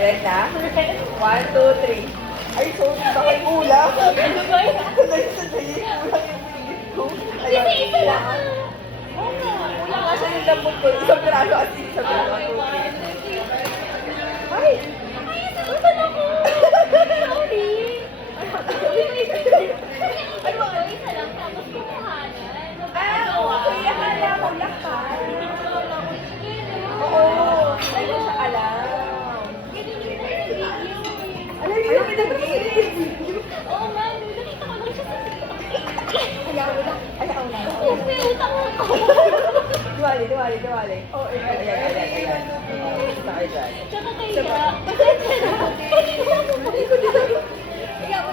Ready na? 1, 2, 3. Ay, sorry, baka yung ulam. Ano ba yan? Sandali, kulang yung pinigit ko. Ayun, Hindi, isa lang. kulang. Oo nga. Kulang nga siya yung lambot ko. Isang piraso as in isang piraso. Okay, 1, 2, 3. Ay! Nasaan ako? Sorry. Ay, wala. Isa lang. Tapos kumuhanan. Okay. Akala ko lakad. Oo. Ay, ko siya alam. Alam niyo yung pinag-i-review. Oo nga. Nakita ko lang siya sa Ayaw na. Ayaw na. Kasi utang ako. Diwali. Oh, ayan. Basta kayo dyan. Tsaka kaya. Pasensya na.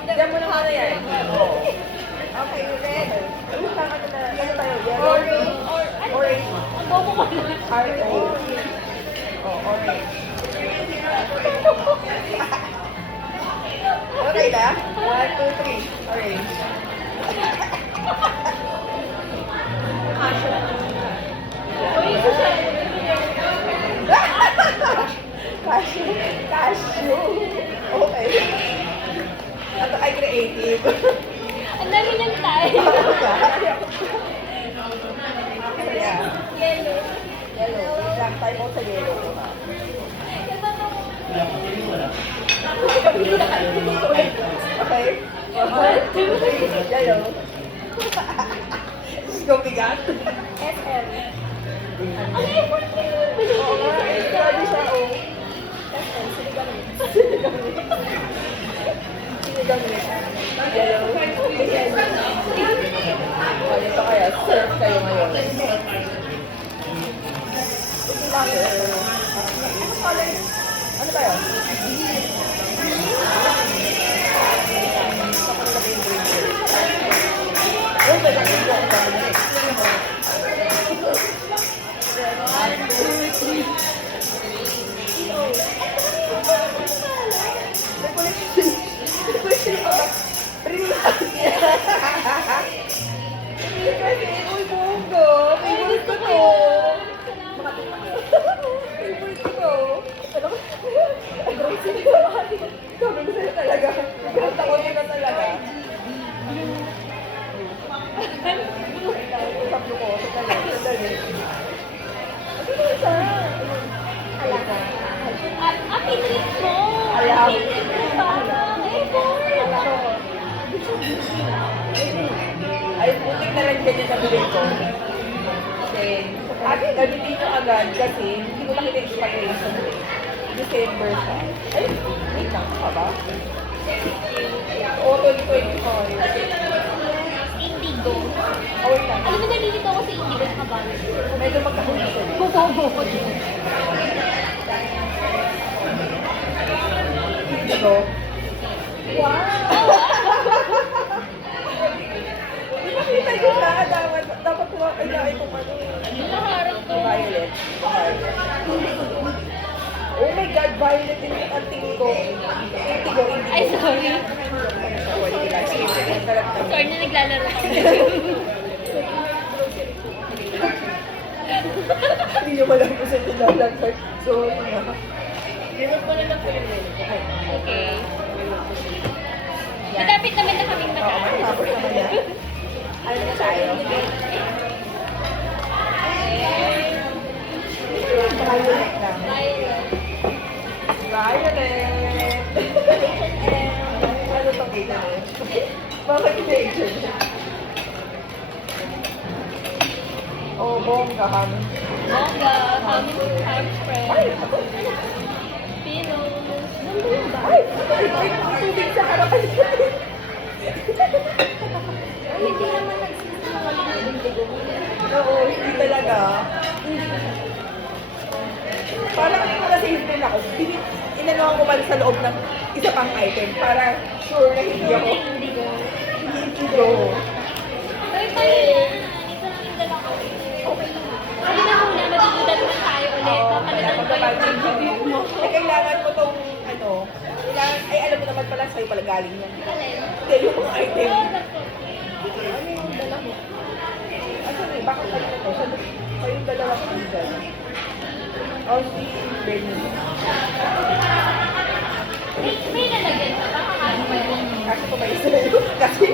Diyan mo na muna yan. Okay, ready. Ano tayo? Yellow? Orange. Ang bobo ko na. Orange. Oh, orange. Okay na? 1, 2, 3. Orange. Uy, isa siya. Cashew. Okay. Ito ay creative. Ang dami niyang tayo. Yeah. Yellow. Yellow. Exact time mo sa yellow ko ha. Okay? 1, 2, 3. Yellow. Go bigat. SM. Ang effort ko yun. Oo nga. Grabe siya oh. SM, siligamit. Sinigamit. Yellow. Ito kaya, surf kayo ngayon. Ano color? Ano ba yun? Oh, may ganun po. May collection. May collection pa ba? Kasi, uy, bongga. Favorite ko to. Favorite ko to. Aggressive ka. Sabi ko sa'yo talaga. Pinagtakot ko na talaga. Sabi ko, sandali. Ano ba isa? Alaga. Pinrip mo. Alam. Pinrip mo parang effort. Ay, butik na lang ganyan nabili ko. Kasi, gamitin nyo agad kasi hindi ko nakita yung expiration date. December siya. Ay, wait lang, pa ba? Oo, 2025. Indigo. Oh, wait lang. Alam mo, nalilito ako sa indigo sa kabalo. Medyo magkakulitin. Bobo ko din. Ito. Wow! Nakita nyo na, dapat ko ay kung ano. Nakaharap ko. Violet. Oh my God, violet din ang tingin ko. Indigo. Ay, sorry. Sige, Sorry na naglalaro kami. Hindi nyo malam ko sa nilalagay. So, Remote ko na lang po yung Okay. Matapit naman na kaming oo, matapos naman yan. Ano na tayo? Violet lang. Violet! Ano itong kita mo? Bakit major? Oh, bongga kami. Bongga, kami friend. Ay, ako. Pinos. Ay, ay, tubig sa harapan ko. Ay, hindi naman nagsisinungaling yung indigo. Oo, hindi talaga. Parang naka-save din ako. Inanuhan ko pala sa loob ng isa pang item para sure na hindi ako. Indigo. Hindi indigo. Ay, tayo yan. Ito lang yung dala ko. Okay lang. Sabi na muna, matituda naman tayo ulit. Oo, Papalitan ko kaya yung review mo. Eh, kailangan mo tong, ano, kailangan, ay, alam mo naman pala sa'yo pala galing yan. Alin? Hindi, yung mga item. Oo, dapat. Ano yung dala mo? Ano eh, bakit ano na to? Kayong dalawa ko dyan. Oh, si Bernie. May nalagyan ka ba? Kakano ba yun? Kasi kung may sa'yo, kasi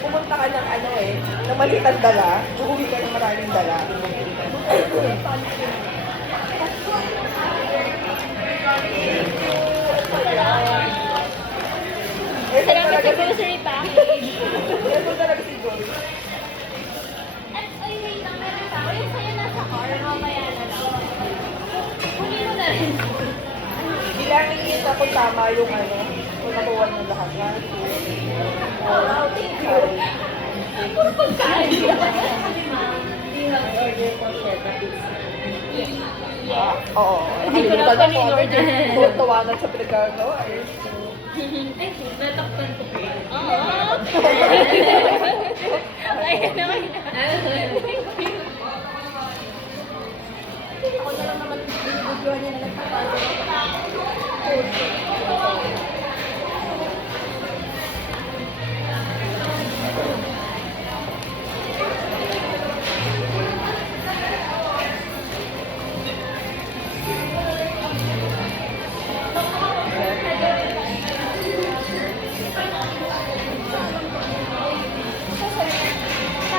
pumunta ka ng ano eh, ng malitang dala, uuwi ka ng maraming dala. Salamat sa grocery package. Ito talaga si Joy. At, ay, wait lang, meron pa. O, yung sa'yo nasa car, mamaya na lang. Kunin mo na rin. Bilangin niyo na kung tama yung ano, kung nakuha mo lahat. Oh, wow, thank you. Puro pagkain. Oo. Hindi ko na pa-in-order. Tawanan sa pinagkagawa eh. Ay, natakpan ko pa. Oo. Ayan naman. Ako na lang naman binibudyohan niya na nagpapalo.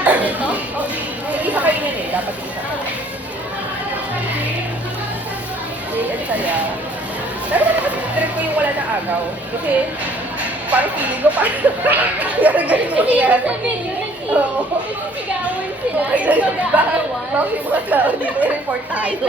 Ito? Isa kayo yan eh, dapat isa. Ano kaya? Pero trip ko yung wala na agaw. Kasi parang feeling ko parang kaya ganyan mo Hindi yan. ko sabihin yun. Oo. Sigawan sila. Okay, baka Mag-aawan. yung mga tao dito i-report tayo.